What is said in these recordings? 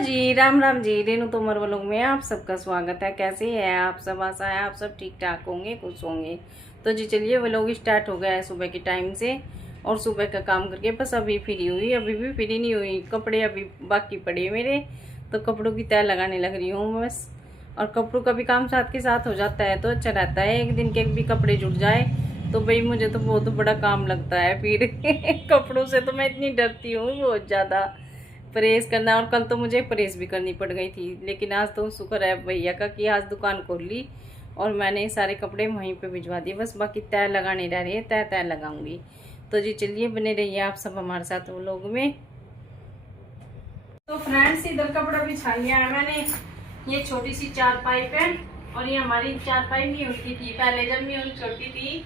जी Ram Ram ji. Renu Tomar vlog में आप सबका स्वागत है। कैसे हैं आप सब? आशा है आप सब ठीक ठाक होंगे, खुश होंगे। तो जी चलिए व्लॉग स्टार्ट हो गया है सुबह के टाइम से। और सुबह का काम करके बस अभी फ्री हुई, अभी भी फ्री नहीं हुई। कपड़े अभी बाकी पड़े मेरे, तो कपड़ों की तय लगाने लग रही हूँ बस। और कपड़ों का भी काम साथ के साथ हो जाता है तो अच्छा रहता है। एक दिन के भी कपड़े जुट जाए तो भाई मुझे तो बहुत बड़ा काम लगता है फिर। कपड़ों से तो मैं इतनी डरती हूँ बहुत ज़्यादा। प्रेस करना, और कल तो मुझे प्रेस भी करनी पड़ गई थी, लेकिन आज तो शुक्र है भैया का कि आज दुकान खोल ली और मैंने सारे कपड़े वहीं पे भिजवा दिए। बस बाकी तय लगाने रह रही है, तय लगाऊंगी। तो जी चलिए बने रहिए आप सब हमारे साथ वो लोग में। तो फ्रेंड्स इधर कपड़ा बिछा लिया है मैंने। ये छोटी सी चारपाई पे, और ये हमारी चारपाई म्यून की थी पहले जब म्यून छोटी थी,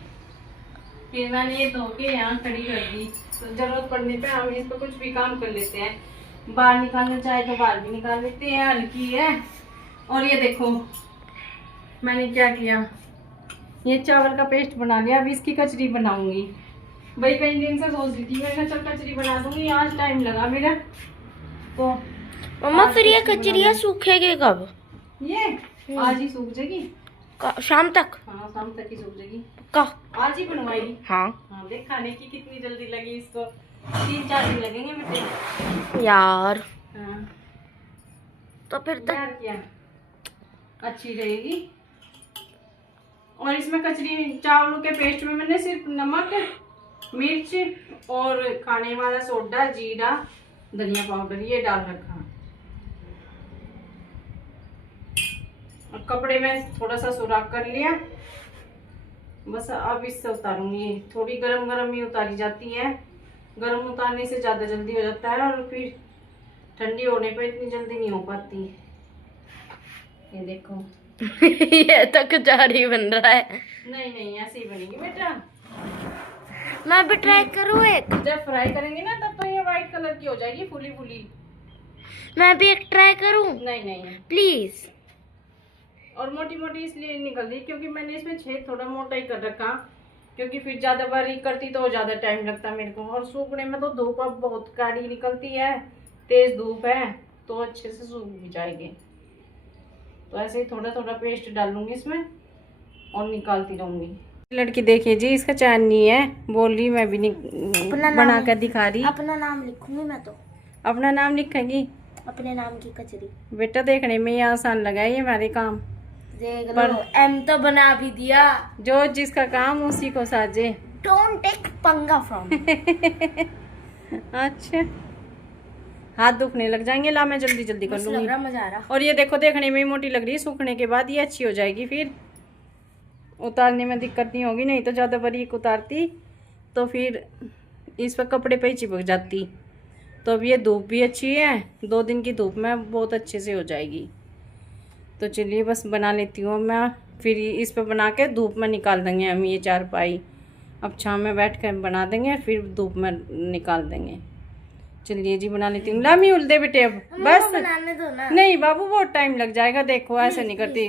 फिर मैंने ये धो के यहाँ खड़ी कर दी। तो जरूरत पड़ने पे हम इस पर कुछ भी काम कर लेते हैं। बाहर निकालना चाहे तो बाहर भी निकाल लेते हैं, हल्की है। और ये देखो मैंने क्या किया, ये चावल का पेस्ट बना लिया। अब इसकी कचरी बनाऊंगी। भाई कई दिन से सोच रही थी मैं चल कचरी बना दूंगी, आज टाइम लगा मेरा। तो मम्मा फिर ये कचरिया सूखेगी कब? ये आज ही सूख जाएगी, शाम तक। हाँ शाम तक ही सूख जाएगी। का आज ही बनवाएगी। हाँ हाँ देख खाने की कितनी जल्दी लगी इसको, 3-4 दिन लगेंगे बेटे यार। हाँ तो फिर तक यार क्या अच्छी रहेगी। और इसमें कचरी चावलों के पेस्ट में मैंने सिर्फ नमक, मिर्च और खाने वाला सोडा, जीरा, धनिया पाउडर ये डाल रखा। और कपड़े में थोड़ा सा सुराख कर लिया। बस अब इससे उतारूंगी। थोड़ी गरम गरम ही उतारी जाती है, गरम उतारने से ज्यादा जल्दी हो जाता है और फिर ठंडी होने पे इतनी जल्दी नहीं हो पाती। ये देखो ये तो कचौरी बन रहा है। नहीं नहीं ऐसे ही बनेगी बेटा। मैं भी ट्राई करूँ एक? जब फ्राई करेंगे ना तब तो ये व्हाइट कलर की हो जाएगी, फुली फुली। मैं भी एक ट्राई करूँ? नहीं नहीं प्लीज। और मोटी मोटी इसलिए निकल रही क्योंकि मैंने इसमें छेद थोड़ा मोटा ही कर रखा, क्योंकि फिर ज्यादा बारीक करती तो ज्यादा टाइम लगता मेरे को। और सूखने में तो धूप अब बहुत कड़ी निकलती है, तेज धूप है, तो अच्छे से सूख भी जाएगी। तो ऐसे ही थोड़ा थोड़ा पेस्ट डालूंगी इसमें और निकालती रहूंगी। लड़की देखिए जी, इसका चैन नहीं है, बोल रही मैं भी बना कर दिखा रही। अपना नाम लिखूंगी मैं तो। अपना नाम लिखेंगी? अपने नाम की कचरी। बेटा देखने में ये आसान लगा है ये हमारे काम, देख लो पर एम तो बना भी दिया। जो जिसका काम उसी को साजे। डोंट टेक पंगा फ्रॉम। अच्छा हाथ दुखने लग जाएंगे। ला मैं जल्दी जल्दी कर लूंगी। मजा आ रहा। और ये देखो देखने में ही मोटी लग रही है, सूखने के बाद ये अच्छी हो जाएगी, फिर उतारने में दिक्कत नहीं होगी। नहीं तो ज़्यादा बारीक उतारती तो फिर इस पर कपड़े पे ही चिपक जाती। तो अब ये धूप भी अच्छी है, 2 दिन की धूप में बहुत अच्छे से हो जाएगी। तो चलिए बस बना लेती हूँ मैं, फिर इस पर बना के धूप में निकाल देंगे हम ये चारपाई। अब छाँव में बैठ कर बना देंगे, फिर धूप में निकाल देंगे। चलिए जी बना लेती हूँ। लामी उल दे बेटे अब बस बनाने दो ना। नहीं बाबू बहुत टाइम लग जाएगा, देखो ऐसे नहीं करती।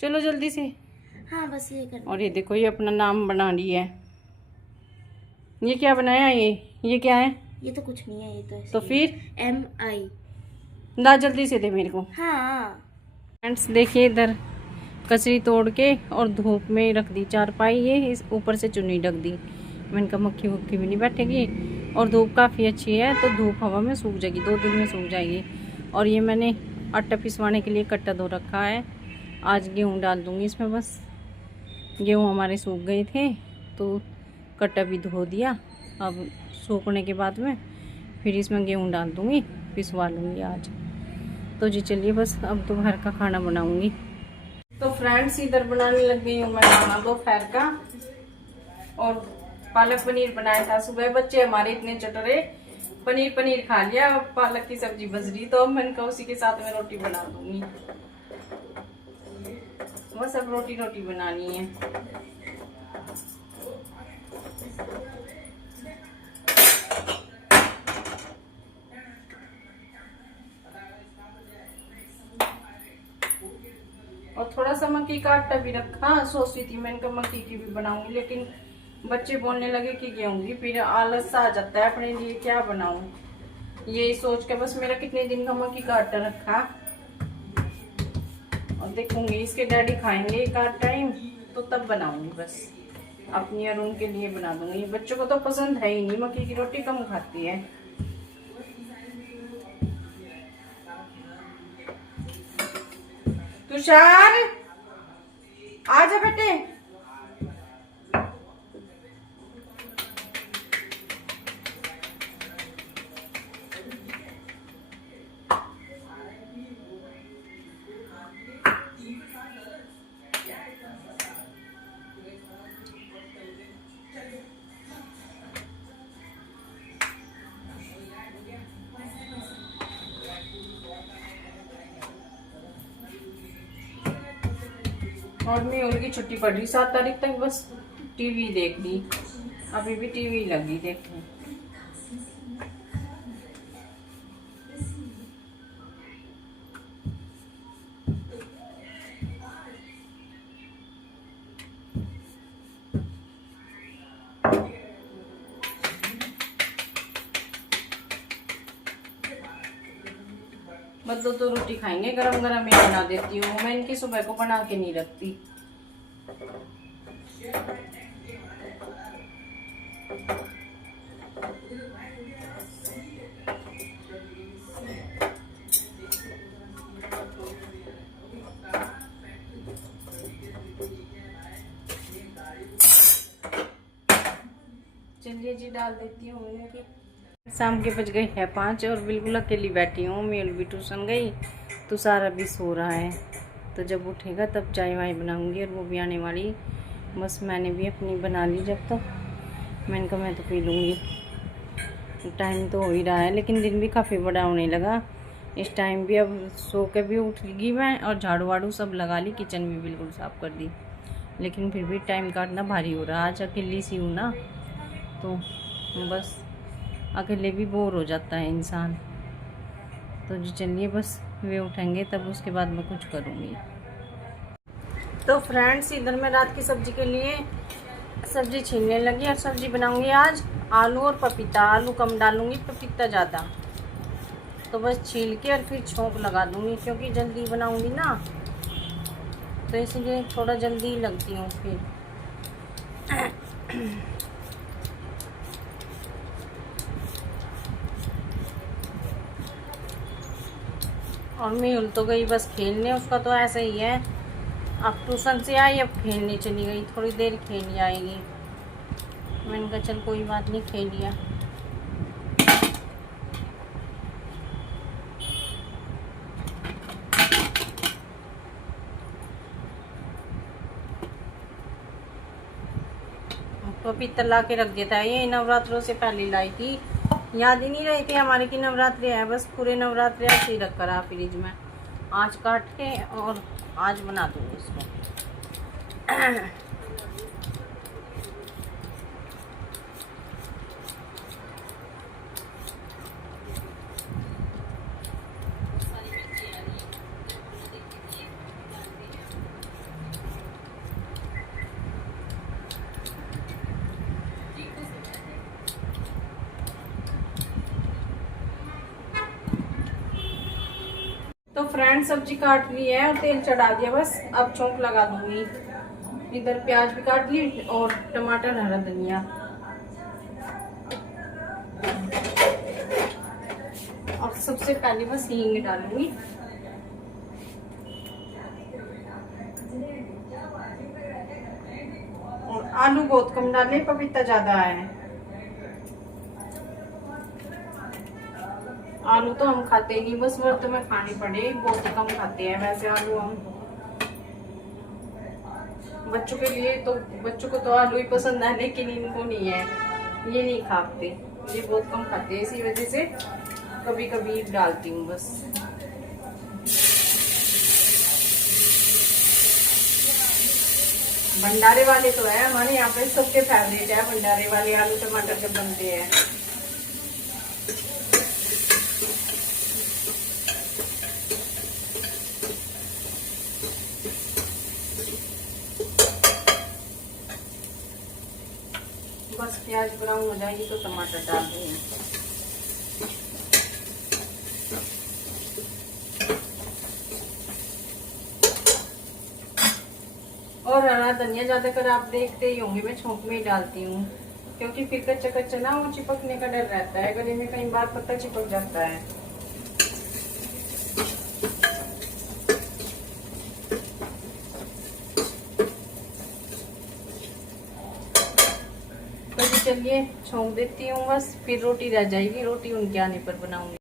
चलो जल्दी से। हाँ बस ये कर। और ये देखो ये अपना नाम बना रही है। ये क्या बनाया? ये क्या है? ये तो कुछ नहीं है, ये तो ऐसे तो फिर MI। ला जल्दी से दे मेरे को। हाँ फ्रेंड्स देखिए इधर कचरी तोड़ के और धूप में रख दी चारपाई। ये इस ऊपर से चुन्नी ढक दी। मैंने कहा मक्खी वक्खी भी नहीं बैठेगी, और धूप काफ़ी अच्छी है तो धूप हवा में सूख जाएगी, 2 दिन में सूख जाएगी। और ये मैंने आटा पिसवाने के लिए कट्टा धो रखा है। आज गेहूँ डाल दूँगी इसमें। बस गेहूँ हमारे सूख गए थे तो कट्टा भी धो दिया। अब सूखने के बाद में फिर इसमें गेहूँ डाल दूँगी, पिसवा लूँगी आज। तो जी चलिए बस अब दोपहर का खाना बनाऊँगी। तो फ्रेंड्स इधर बनाने लग गई हूँ मैं खाना दोपहर का। और पालक पनीर बनाया था सुबह। बच्चे हमारे इतने चटोरे, पनीर खा लिया। अब पालक की सब्जी बच रही तो मैंने कहा उसी के साथ में रोटी बना दूंगी। बस अब रोटी बनानी है। और थोड़ा सा मक्की का आटा भी रखा, सोची थी मैंने कहा मक्की की भी बनाऊंगी, लेकिन बच्चे बोलने लगे कि गेहूं की, फिर आलस सा आ जाता है अपने लिए क्या बनाऊं। यही सोच के बस मेरा कितने दिन का मक्की का आटा रखा, और देखूंगी इसके डैडी खाएंगे एक आध टाइम तो तब बनाऊंगी, बस अपनी और उनके लिए बना दूंगी। बच्चों को तो पसंद है ही नहीं, मक्की की रोटी कम खाती है। तुषार आजा बेटे। और मैं उनकी छुट्टी पड़ रही 7 तारीख तक, बस टीवी देख ली, अभी भी टीवी लगी देखने। मतलब तो रोटी खाएंगे, गरम गरम ही बना देती हूँ मैं, इनकी सुबह को बना के नहीं रखती। चलिए जी डाल देती हूँ इनकी। शाम के बज गए है 5 और बिल्कुल अकेली बैठी हूँ। मेल भी ट्यूशन गई तो सारा भी सो रहा है, तो जब उठेगा तब चाय वाय बनाऊंगी और वो भी आने वाली। बस मैंने भी अपनी बना ली, जब तो मैंने कहा मैं तो पी लूँगी। टाइम तो हो ही रहा है, लेकिन दिन भी काफ़ी बड़ा होने लगा इस टाइम भी। अब सो के भी उठ गई मैं और झाड़ू वाड़ू सब लगा ली, किचन भी बिल्कुल साफ़ कर दी, लेकिन फिर भी टाइम काटना भारी हो रहा। आज अकेली सी हूँ ना, तो बस अकेले भी बोर हो जाता है इंसान। तो जो चलिए बस वे उठेंगे तब उसके बाद मैं कुछ करूँगी। तो फ्रेंड्स इधर मैं रात की सब्जी के लिए सब्जी छीलने लगी और सब्जी बनाऊंगी आज आलू और पपीता। आलू कम डालूंगी, पपीता ज़्यादा। तो बस छील के और फिर छोंक लगा दूंगी, क्योंकि जल्दी बनाऊंगी ना, तो इसलिए थोड़ा जल्दी ही लगती हूँ फिर। और मीहुल तो गई बस खेलने, उसका तो ऐसा ही है। अब ट्यूशन से आई, अब खेलने चली गई, थोड़ी देर खेल आएगी। मैंने कहा चल कोई बात नहीं, खेल लिया। पपीता ला के रख देता है, ये नवरात्रों से पहले लाई थी, याद ही नहीं रही थी हमारे की नवरात्रि है। बस पूरे नवरात्रि ऐसे ही रख कर आ फ्रिज में, आज काट के और आज बना दूँगी इसको। तो फ्रेंड सब्जी काट ली है और तेल चढ़ा दिया, बस अब छोंक लगा दूंगी। इधर प्याज भी काट ली और टमाटर, हरा धनिया। और सबसे पहले बस हींग डालूंगी। और आलू बहुत कम डाले, पपीता ज्यादा है। आलू तो हम खाते नहीं, बस व्रत में खाने पड़े, बहुत कम खाते हैं वैसे आलू हम। बच्चों के लिए तो, बच्चों को तो आलू ही पसंद है, लेकिन इनको नहीं है, ये नहीं खाते, ये बहुत कम खाते हैं, इसी वजह से कभी कभी डालती हूँ बस। भंडारे वाले तो है हमारे यहाँ पे, सबके फेवरेट है भंडारे वाले आलू टमाटर जब बनते हैं। बस प्याज ब्राउन हो जाएगी तो टमाटर डाल देंगे। और हरा धनिया ज्यादातर आप देखते ही होंगे मैं छोंक में ही डालती हूँ, क्योंकि फिर कच्चा कच्चा ना वो चिपकने का डर रहता है, गले में कई बार पत्ता चिपक जाता है। तो चलिए छोंक देती हूँ बस, फिर रोटी रह जाएगी, रोटी उनके आने पर बनाऊंगी।